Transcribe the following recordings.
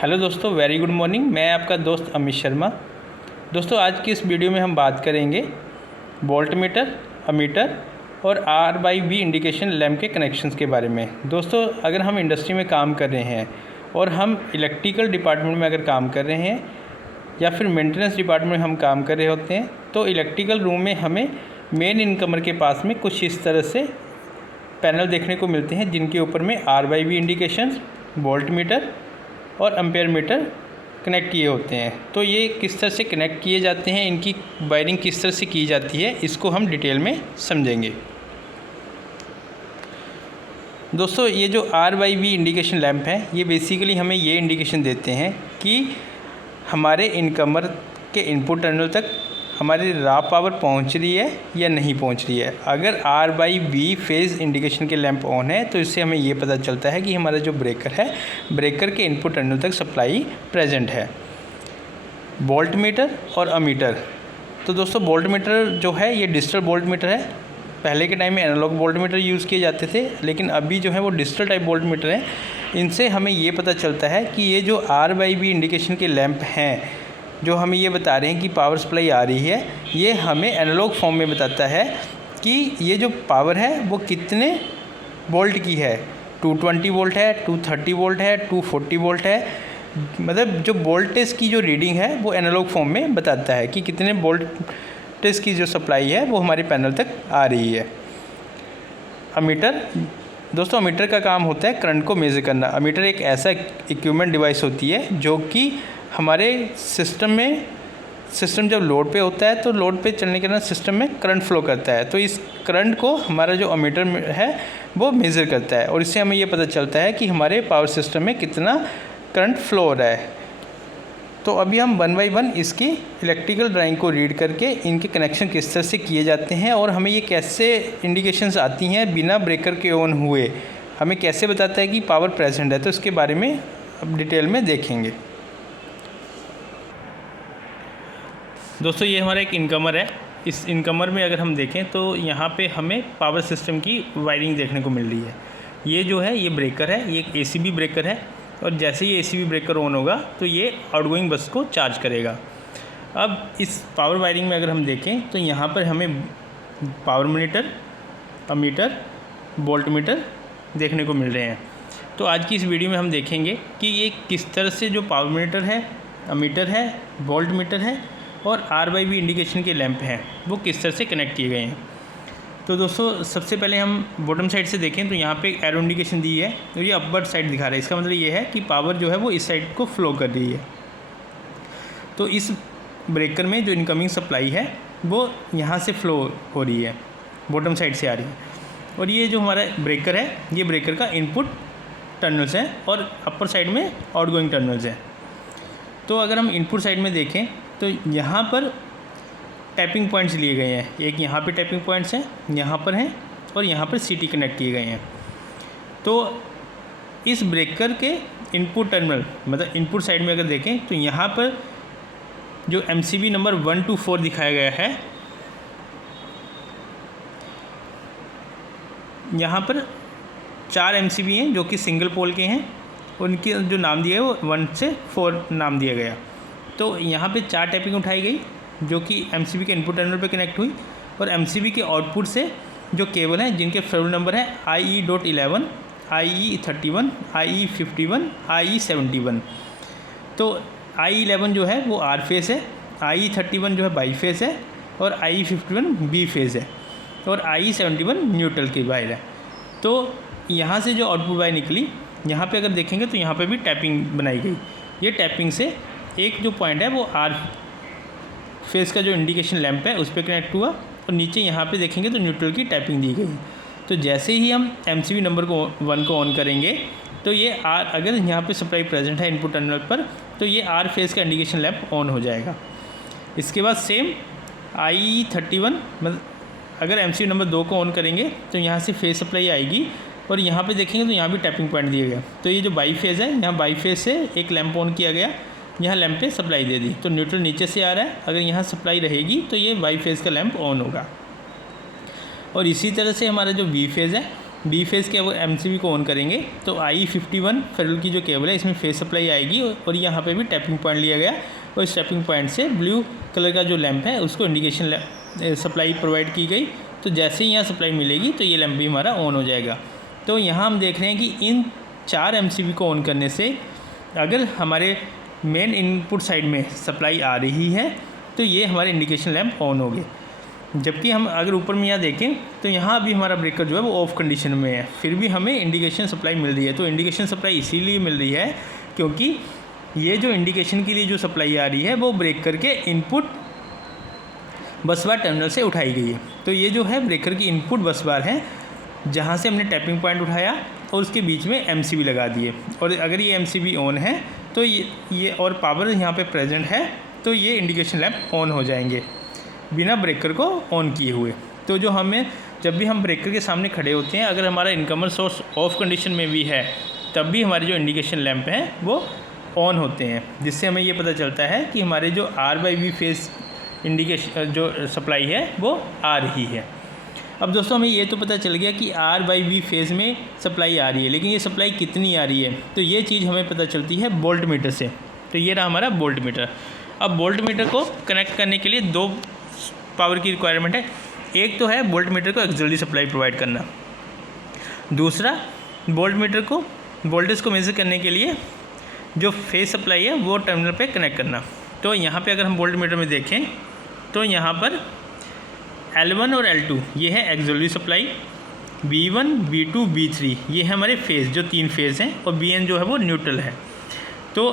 Hello दोस्तों, very good morning. मैं आपका दोस्त अमित शर्मा। दोस्तों, आज की इस वीडियो में हम बात करेंगे वोल्टमीटर, अमीटर और R/V इंडिकेशन लैम्प के कनेक्शंस के बारे में। दोस्तों, अगर हम इंडस्ट्री में काम कर रहे हैं और हम इलेक्ट्रिकल डिपार्टमेंट में अगर काम कर रहे हैं या फिर मेंटेनेंस डिपार्टमेंट में हम काम कर रहे होते हैं, तो इलेक्ट्रिकल रूम में हमें मेन इनकमर के पास में कुछ इस तरह से पैनल देखने को मिलते हैं, जिनके ऊपर में R/V इंडिकेशंस, वोल्टमीटर और एम्पेयर मीटर कनेक्ट किए होते हैं। तो ये किस तरह से कनेक्ट किए जाते हैं, इनकी वायरिंग किस तरह से की जाती है, इसको हम डिटेल में समझेंगे। दोस्तों, ये जो R/V इंडिकेशन लैंप है, ये बेसिकली हमें ये इंडिकेशन देते हैं कि हमारे इनकमर के इनपुट टर्मिनल तक हमारी रॉ पावर पहुंच रही है या नहीं पहुंच रही है। अगर R/V फेज़ इंडिकेशन के लैंप ऑन है तो इससे हमें ये पता चलता है कि हमारा जो ब्रेकर है, ब्रेकर के इनपुट टर्मिनल तक सप्लाई प्रेजेंट है। वोल्टमीटर और अमीटर। तो दोस्तों, वोल्टमीटर जो है ये डिजिटल वोल्टमीटर है। पहले के टाइम में एनालॉग वोल्टमीटर यूज़ किए जाते थे, लेकिन अभी जो है वो डिजिटल टाइप वोल्टमीटर है। इनसे हमें ये पता चलता है कि ये जो R/V इंडिकेशन के लैंप हैं, जो हमें ये बता रहे हैं कि पावर सप्लाई आ रही है, ये हमें एनालॉग फॉर्म में बताता है कि ये जो पावर है वो कितने वोल्ट की है। 220 वोल्ट है, 230 वोल्ट है, 240 वोल्ट है। मतलब जो वोल्टेज की जो रीडिंग है वो एनालॉग फॉर्म में बताता है कि कितने वोल्टेज की जो सप्लाई है वो हमारे पैनल तक आ रही है। अमीटर। दोस्तों, अमीटर का काम होता है करंट को मेज़र करना। अमीटर एक ऐसा इक्विपमेंट डिवाइस होती है जो कि हमारे सिस्टम जब लोड पे होता है तो लोड पे चलने के बाद सिस्टम में करंट फ्लो करता है। तो इस करंट को हमारा जो अमीटर है वो मेज़र करता है, और इससे हमें ये पता चलता है कि हमारे पावर सिस्टम में कितना करंट फ्लो हो रहा है। तो अभी हम 1 बाय 1 इसकी इलेक्ट्रिकल ड्राइंग को रीड करके इनके कनेक्शन किस तरह से किए जाते हैं और हमें ये कैसे इंडिकेशंस आती हैं बिना ब्रेकर के ऑन हुए, हमें कैसे बताता है कि पावर प्रेजेंट है, तो इसके बारे में अब डिटेल में देखेंगे। दोस्तों, ये हमारा एक इनकमर है। इस इनकमर में अगर हम देखें तो यहाँ पे हमें पावर सिस्टम की वायरिंग देखने को मिल रही है। ये जो है ये ब्रेकर है, ये एक ACB ब्रेकर है, और जैसे ही ACB ब्रेकर ऑन होगा तो ये आउटगोइंग बस को चार्ज करेगा। अब इस पावर वायरिंग में अगर हम देखें तो यहाँ पर हमें पावर मॉनिटर, अमीटर, वोल्टमीटर देखने को मिल रहे हैं। तो आज की इस वीडियो में हम देखेंगे कि ये किस तरह से जो पावर मॉनिटर है, अमीटर है, वोल्टमीटर है और R/V इंडिकेशन के लैंप हैं वो किस तरह से कनेक्ट किए गए हैं। तो दोस्तों, सबसे पहले हम बॉटम साइड से देखें तो यहाँ पे एरो इंडिकेशन दी है और ये अपवर्ड साइड दिखा रहा है। इसका मतलब ये है कि पावर जो है वो इस साइड को फ्लो कर रही है। तो इस ब्रेकर में जो इनकमिंग सप्लाई है वो यहाँ से फ्लो हो रही है, बॉटम साइड से आ रही है। और ये जो हमारा ब्रेकर है, ये ब्रेकर का इनपुट टर्मिनल्स हैं और अपर साइड में आउटगोइंग टर्मिनल्स हैं। तो अगर हम इनपुट साइड में देखें तो यहाँ पर टैपिंग पॉइंट्स लिए गए हैं। एक यहाँ पे टैपिंग पॉइंट्स हैं, यहाँ पर हैं, और यहाँ पर CT कनेक्ट किए गए हैं। तो इस ब्रेकर के इनपुट टर्मिनल, मतलब इनपुट साइड में अगर देखें तो यहाँ पर जो MCB नंबर 1 to 4 दिखाया गया है, यहाँ पर 4 MCB हैं जो कि सिंगल पोल के हैं। उनके जो नाम दिया है वो 1 से 4 नाम दिया गया। तो यहाँ पे 4 टैपिंग उठाई गई जो कि MCB के इनपुट टर्मिनल पे कनेक्ट हुई, और MCB के आउटपुट से जो केबल हैं जिनके फेब्रुअरी नंबर है IE.11, IE31, IE51, IE71। तो IE11 जो है वो R फेज़ है, IE31 जो है बाई फेज़ है, और IE51 B फेज़ है, और IE71 न्यूट्रल की वायर है। तो यहाँ से जो आउटपुट वायर निकली, यहाँ पे अगर देखेंगे तो यहाँ पे भी टैपिंग बनाई गई। ये टैपिंग से एक जो पॉइंट है वो R फेज़ का जो इंडिकेशन लैंप है उस पर कनेक्ट हुआ, और नीचे यहाँ पे देखेंगे तो न्यूट्रल की टैपिंग दी गई। तो जैसे ही हम MCB नंबर को 1 को ऑन करेंगे तो ये R, अगर यहाँ पे सप्लाई प्रेजेंट है इनपुट टर्मिनल पर, तो ये R फेज़ का इंडिकेशन लैंप ऑन हो जाएगा। इसके बाद सेम IE31, मतलब अगर MCB नंबर 2 को ऑन करेंगे तो यहाँ से फेज़ सप्लाई आएगी, और यहाँ पे देखेंगे तो यहाँ भी टैपिंग पॉइंट दिया गया। तो ये जो बाई फेज़ है, यहाँ बाई फेज़ से एक लैंप ऑन किया गया, यहाँ लैंप पे सप्लाई दे दी, तो न्यूट्रल नीचे से आ रहा है। अगर यहाँ सप्लाई रहेगी तो ये वाई फेज़ का लैंप ऑन होगा। और इसी तरह से हमारा जो V फेज़ है, बी फेज़ के अब एमसीबी को ऑन करेंगे तो I51 फेरुल की जो केबल है इसमें फेज सप्लाई आएगी और यहाँ पे भी टैपिंग पॉइंट लिया गया और इस टैपिंग पॉइंट से ब्लू कलर का जो लैंप है उसको इंडिकेशन सप्लाई प्रोवाइड की गई। तो जैसे ही यहाँ सप्लाई मिलेगी तो ये लैंप भी हमारा ऑन हो जाएगा। तो यहाँ हम देख रहे हैं कि इन 4 एमसीबी को ऑन करने से अगर हमारे मेन इनपुट साइड में सप्लाई आ रही है तो ये हमारे इंडिकेशन लैंप ऑन हो गए। जबकि हम अगर ऊपर में यहाँ देखें तो यहाँ अभी हमारा ब्रेकर जो है वो ऑफ कंडीशन में है, फिर भी हमें इंडिकेशन सप्लाई मिल रही है। तो इंडिकेशन सप्लाई इसीलिए मिल रही है क्योंकि ये जो इंडिकेशन के लिए जो सप्लाई आ रही है वो ब्रेकर के इनपुट बस बार टर्मिनल से उठाई गई है। तो ये जो है ब्रेकर की इनपुट बस बार है जहाँ से हमने टैपिंग पॉइंट उठाया और उसके बीच में एमसीबी लगा दिए। और अगर ये एमसीबी ऑन है तो ये और पावर यहाँ पे प्रेजेंट है तो ये इंडिकेशन लैंप ऑन हो जाएंगे बिना ब्रेकर को ऑन किए हुए। तो जो हमें जब भी हम ब्रेकर के सामने खड़े होते हैं, अगर हमारा इनकमर सोर्स ऑफ कंडीशन में भी है तब भी हमारे जो इंडिकेशन लैंप हैं वो ऑन होते हैं, जिससे हमें ये पता चलता है कि हमारे जो R/V फेज़ इंडिकेशन जो सप्लाई है वो आ रही है। अब दोस्तों हमें ये तो पता चल गया कि R/V फेज़ में सप्लाई आ रही है, लेकिन ये सप्लाई कितनी आ रही है तो ये चीज़ हमें पता चलती है वोल्ट मीटर से। तो ये रहा हमारा वोल्ट मीटर। अब वोल्ट मीटर को कनेक्ट करने के लिए 2 पावर की रिक्वायरमेंट है। एक तो है वोल्ट मीटर को ऑक्सिलरी सप्लाई प्रोवाइड करना, दूसरा वोल्ट मीटर को वोल्टेज को मेज़र करने के लिए जो फेज सप्लाई है वो टर्मिनल पे कनेक्ट करना। तो यहाँ पे अगर हम वोल्ट मीटर में देखें तो यहाँ पर L1 और L2 ये है auxiliary supply, B1 B2 B3 ये है हमारे फेज़ जो 3 फेज़ हैं और Bn जो है वो न्यूट्रल है। तो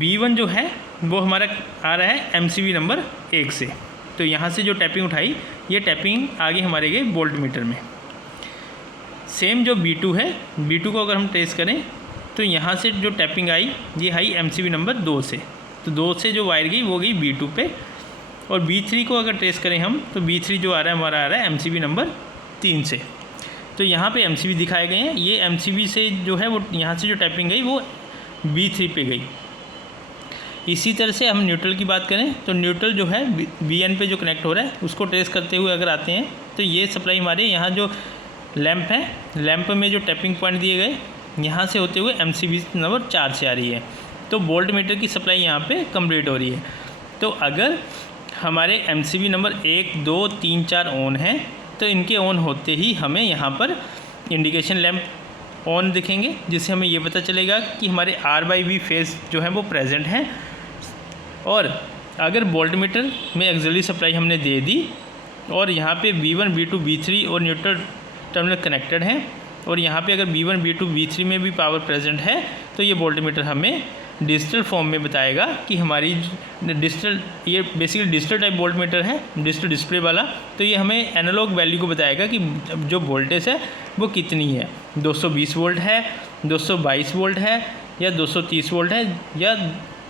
B1 जो है वो हमारा आ रहा है एमसीबी नंबर 1 से। तो यहाँ से जो टैपिंग उठाई ये टैपिंग आगे हमारे गई वोल्ट मीटर में। सेम जो B2 है, B2 को अगर हम ट्रेस करें तो यहाँ से जो टैपिंग आई ये आई एमसीबी नंबर 2 से। तो 2 से जो वायर गई वो गई B2 पे। और B3 को अगर ट्रेस करें हम तो B3 जो आ रहा है हमारा आ रहा है एमसीबी नंबर 3 से। तो यहाँ पे एमसीबी दिखाए गए हैं। ये एमसीबी से जो है वो यहाँ से जो टैपिंग गई वो B3 पे गई। इसी तरह से हम न्यूट्रल की बात करें तो न्यूट्रल जो है Bn पे जो कनेक्ट हो रहा है उसको ट्रेस करते हुए अगर आते हैं तो ये सप्लाई हमारे यहाँ जो लैंप है, लैंप में जो टैपिंग पॉइंट दिए गए यहाँ से होते हुए एमसीबी नंबर 4 से आ रही है। तो वोल्ट मीटर की सप्लाई यहाँ पे कंप्लीट हो रही है। तो अगर हमारे एमसीबी नंबर 1, 2, 3, 4 ऑन हैं तो इनके ऑन होते ही हमें यहाँ पर इंडिकेशन लैंप ऑन दिखेंगे, जिससे हमें ये पता चलेगा कि हमारे R/V फेज़ जो है वो प्रेजेंट हैं। और अगर वोल्ट मीटर में ऑक्सिलरी सप्लाई हमने दे दी और यहाँ पे B1, B2, B3 और न्यूट्रल टर्मिनल कनेक्टेड हैं और यहाँ पे अगर B1, B2, B3 में भी पावर प्रेजेंट है तो ये वोल्ट मीटर हमें डिजिटल फॉर्म में बताएगा कि हमारी डिजिटल, ये basically digital type volt meter है, डिजिटल डिस्प्ले वाला। तो ये हमें एनालॉग वैल्यू को बताएगा कि जो वोल्टेज है वो कितनी है, 220 वोल्ट है, 222 वोल्ट है या 230 वोल्ट है, या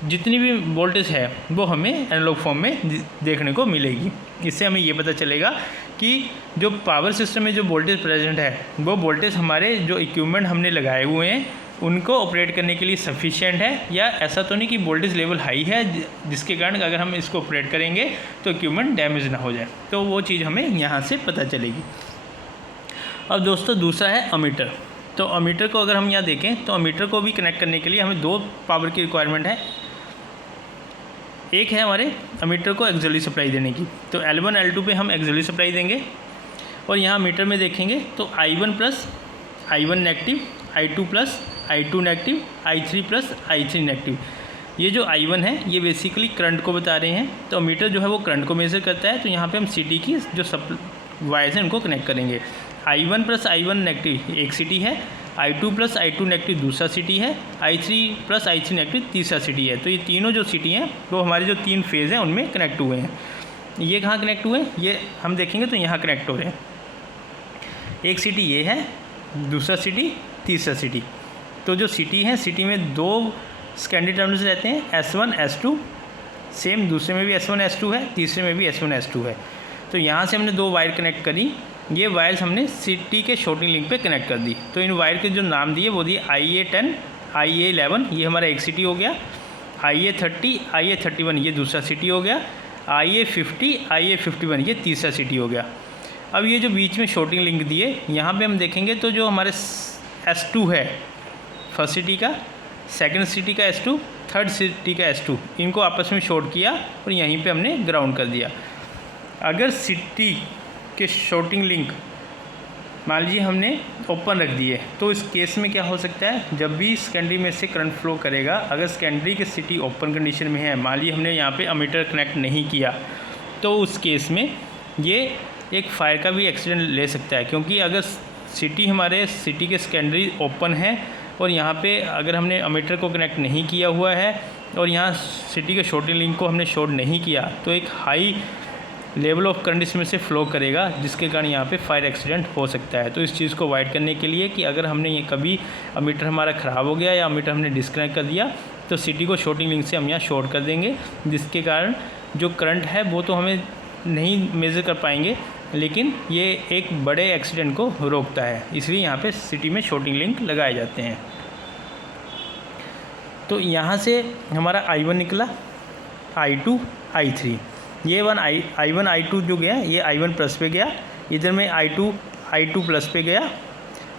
जितनी भी वोल्टेज है वो हमें एनालॉग फॉर्म में देखने को मिलेगी। इससे हमें ये पता चलेगा कि जो पावर सिस्टम में जो वोल्टेज प्रेजेंट है वो वोल्टेज हमारे जो इक्विपमेंट हमने लगाए हुए हैं उनको ऑपरेट करने के लिए सफिशिएंट है, या ऐसा तो नहीं कि वोल्टेज लेवल हाई है जिसके कारण अगर हम इसको ऑपरेट करेंगे तो इक्विपमेंट डैमेज ना हो जाए। तो वो चीज़ हमें यहाँ से पता चलेगी। अब दोस्तों दूसरा है अमीटर। तो अमीटर को अगर हम यहाँ देखें तो अमीटर को भी कनेक्ट करने के लिए हमें 2 पावर की रिक्वायरमेंट है। एक है हमारे अमीटर को ऑक्सिलरी सप्लाई देने की, तो L1, L2 पे हम ऑक्सिलरी सप्लाई देंगे और यहाँ मीटर में देखेंगे तो I1 plus I1 negative, I2 plus I2 negative, I3 plus I3 negative. ये जो I1 है ये बेसिकली करंट को बता रहे हैं। तो अमीटर जो है वो करंट को मेज़र करता है। तो यहाँ पे हम CT की जो वायर्स हैं उनको कनेक्ट करेंगे। I1 प्लस I1 नेगेटिव एक CT है, I2 प्लस I2 नेगेटिव दूसरा CT है, I3 प्लस I3 नेगेटिव तीसरा CT है। तो ये तीनों जो CT हैं वो हमारे जो 3 फेज़ हैं उनमें कनेक्ट हुए हैं। ये कहाँ कनेक्ट हुए हैं ये हम देखेंगे तो यहाँ कनेक्ट हो रहे हैं। एक CT ये है, दूसरा CT, तीसरा CT। तो जो CT है CT में 2 सेकेंडरी टर्मिनल्स रहते हैं, S1 S2। सेम दूसरे में भी S1 S2 है, तीसरे में भी S1 S2 है। तो यहाँ से हमने 2 वायर कनेक्ट करी। ये वायर्स हमने CT के शॉर्टिंग लिंक पे कनेक्ट कर दी। तो इन वायर के जो नाम दिए वो दिए IA10, IA11 ये हमारा एक CT हो गया, IA30, IA31 ये दूसरा CT हो गया, IA50, IA51 ये तीसरा CT हो गया। अब ये जो बीच में शॉर्टिंग लिंक दिए, यहाँ पे हम देखेंगे तो जो हमारे S2 है, फर्स्ट सिटी का, सेकंड सिटी का S2, थर्ड सिटी का S2, इनको आपस में शॉर्ट किया और यहीं पे हमने ग्राउंड कर दिया। अगर सिटी के शॉर्टिंग लिंक मान लीजिए हमने ओपन रख दिए, तो इस केस में क्या हो सकता है, जब भी सेकेंडरी में से करंट फ्लो करेगा, अगर सेकेंडरी की सिटी ओपन कंडीशन में है, मान लीजिए हमने यहाँ पे अमीटर कनेक्ट नहीं किया, तो उस केस में ये एक फायर का भी एक्सीडेंट ले सकता है। क्योंकि अगर सिटी हमारे सिटी के सेकेंडरी ओपन है और यहाँ पे अगर हमने अमीटर को कनेक्ट नहीं किया हुआ है और यहाँ सिटी के शॉर्टिंग लिंक को हमने शॉर्ट नहीं किया, तो एक हाई लेवल ऑफ करंट इसमें से फ्लो करेगा, जिसके कारण यहाँ पे फायर एक्सीडेंट हो सकता है। तो इस चीज़ को अवॉइड करने के लिए कि अगर हमने ये कभी अमीटर हमारा ख़राब हो गया या अमीटर हमने डिस्कनेक्ट कर दिया, तो सिटी को शॉर्टिंग लिंक से हम यहाँ शॉर्ट कर देंगे, जिसके कारण जो करंट है वो तो हमें नहीं मेज़र कर पाएंगे, लेकिन ये एक बड़े एक्सीडेंट को रोकता है। इसलिए यहाँ पे सिटी में शॉर्टिंग लिंक लगाए जाते हैं। तो यहाँ से हमारा I1 निकला, I2, I3, ये I1 I2 जो गया ये I1 प्लस पे गया, इधर में I2 प्लस पे गया,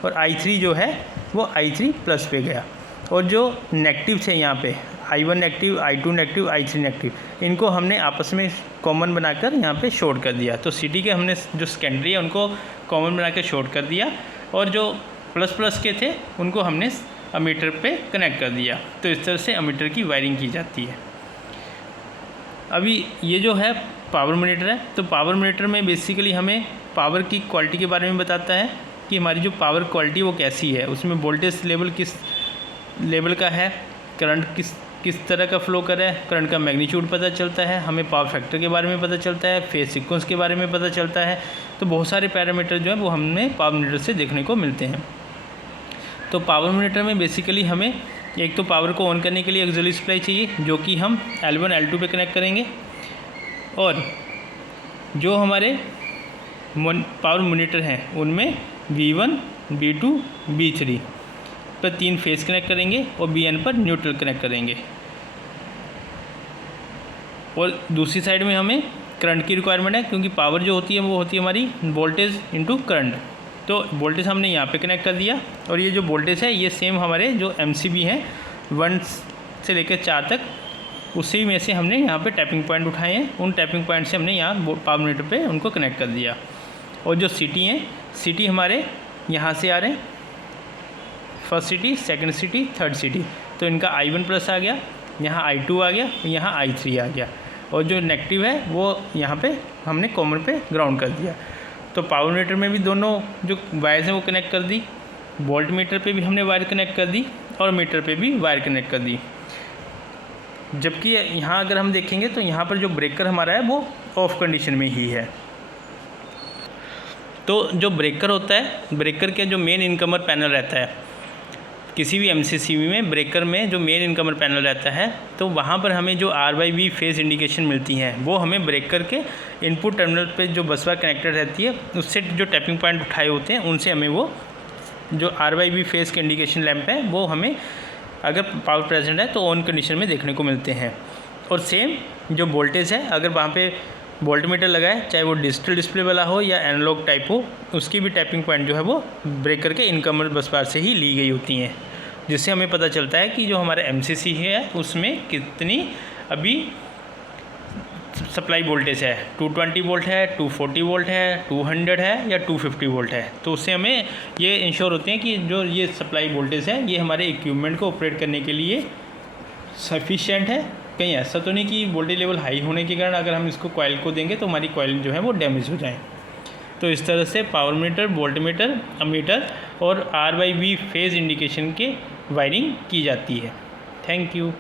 और I3 जो है वो I3 प्लस पे गया। और जो नेगेटिव थे यहाँ पे I1 negative, I2 negative, I3 negative, इनको हमने आपस में कॉमन बनाकर यहाँ पे शॉर्ट कर दिया। तो सिटी के हमने जो सेकेंडरी है उनको कॉमन बना के शॉर्ट कर दिया, और जो प्लस प्लस के थे उनको हमने अमीटर पे कनेक्ट कर दिया। तो इस तरह से अमीटर की वायरिंग की जाती है। अभी ये जो है पावर मीटर है, तो पावर मीटर में बेसिकली हमें पावर की क्वालिटी के बारे में बताता है कि हमारी जो पावर क्वालिटी वो कैसी है, उसमें वोल्टेज लेवल किस लेवल का है, करंट किस तरह का फ्लो कर रहा है, करंट का मैग्नीट्यूड पता चलता है, हमें पावर फैक्टर के बारे में पता चलता है, फेज सीक्वेंस के बारे में पता चलता है। तो बहुत सारे पैरामीटर जो है वो हमें पावर मीटर से देखने को मिलते हैं। तो पावर मीटर में बेसिकली हमें एक तो पावर को ऑन करने के लिए ऑक्सिलरी सप्लाई चाहिए, जो कि हम L1 L2 पे कनेक्ट करेंगे, और जो हमारे पावर मॉनिटर हैं उनमें V1, V2, V3 पर 3 फेस कनेक्ट करेंगे और Bn पर न्यूट्रल कनेक्ट करेंगे। और दूसरी साइड में हमें करंट की रिक्वायरमेंट है, क्योंकि पावर जो होती है वो होती है हमारी वोल्टेज इंटू करंट। तो वोल्टेज हमने यहाँ पे कनेक्ट कर दिया, और ये जो वोल्टेज है ये सेम हमारे जो MCB हैं 1 से लेकर 4 तक, उसी में से हमने यहाँ पे टैपिंग पॉइंट उठाए हैं, उन टैपिंग पॉइंट से हमने यहाँ पावर मीटर पे उनको कनेक्ट कर दिया। और जो सिटी हैं, सिटी हमारे यहाँ से आ रहे हैं, first city, second city, third city, तो इनका I1 प्लस आ गया, यहाँ I2 आ गया, यहाँ I3 आ गया, और जो नेगेटिव है वो यहाँ पे हमने कॉमन पे ग्राउंड कर दिया। तो पावर मीटर में भी दोनों जो वायर्स हैं वो कनेक्ट कर दी, वोल्ट मीटर पे भी हमने वायर कनेक्ट कर दी, और मीटर पे भी वायर कनेक्ट कर दी। जबकि यहाँ अगर हम देखेंगे तो यहाँ पर जो ब्रेकर हमारा है वो ऑफ कंडीशन में ही है। तो जो ब्रेकर होता है, ब्रेकर के जो मेन इनकमर पैनल रहता है किसी भी MCCB में, ब्रेकर में जो मेन इनकमर पैनल रहता है, तो वहाँ पर हमें जो R/V फेज़ इंडिकेशन मिलती हैं वो हमें ब्रेकर के इनपुट टर्मिनल पे जो बस बार कनेक्टेड रहती है उससे जो टैपिंग पॉइंट उठाए होते हैं उनसे हमें वो जो R/V फेज़ के इंडिकेशन लैंप है वो हमें अगर पावर प्रेजेंट है तो ऑन कंडीशन में देखने को मिलते हैं। और सेम जो वोल्टेज है, अगर वहाँ पे वोल्ट मीटर लगा है, चाहे वो डिजिटल डिस्प्ले वाला हो या एनालॉग टाइप हो, उसकी भी टैपिंग पॉइंट जो है वो ब्रेकर के इनकमर बस बार से ही ली गई होती हैं, जिससे हमें पता चलता है कि जो हमारा MCC है उसमें कितनी अभी सप्लाई वोल्टेज है, 220 वोल्ट है, 240 वोल्ट है, 200 है या 250 वोल्ट है। तो उससे हमें ये इंश्योर होते हैं कि जो ये सप्लाई वोल्टेज है ये हमारे इक्विपमेंट को ऑपरेट करने के लिए सफिशिएंट है। कहीं ऐसा तो नहीं कि वोल्टेज लेवल हाई होने के कारण अगर हम इसको कॉइल को देंगे तो हमारी कॉइल जो है वो डैमेज हो जाए। तो इस तरह से power meter, volt meter, ammeter और R/V फेज़ इंडिकेशन के वायरिंग की जाती है। Thank you.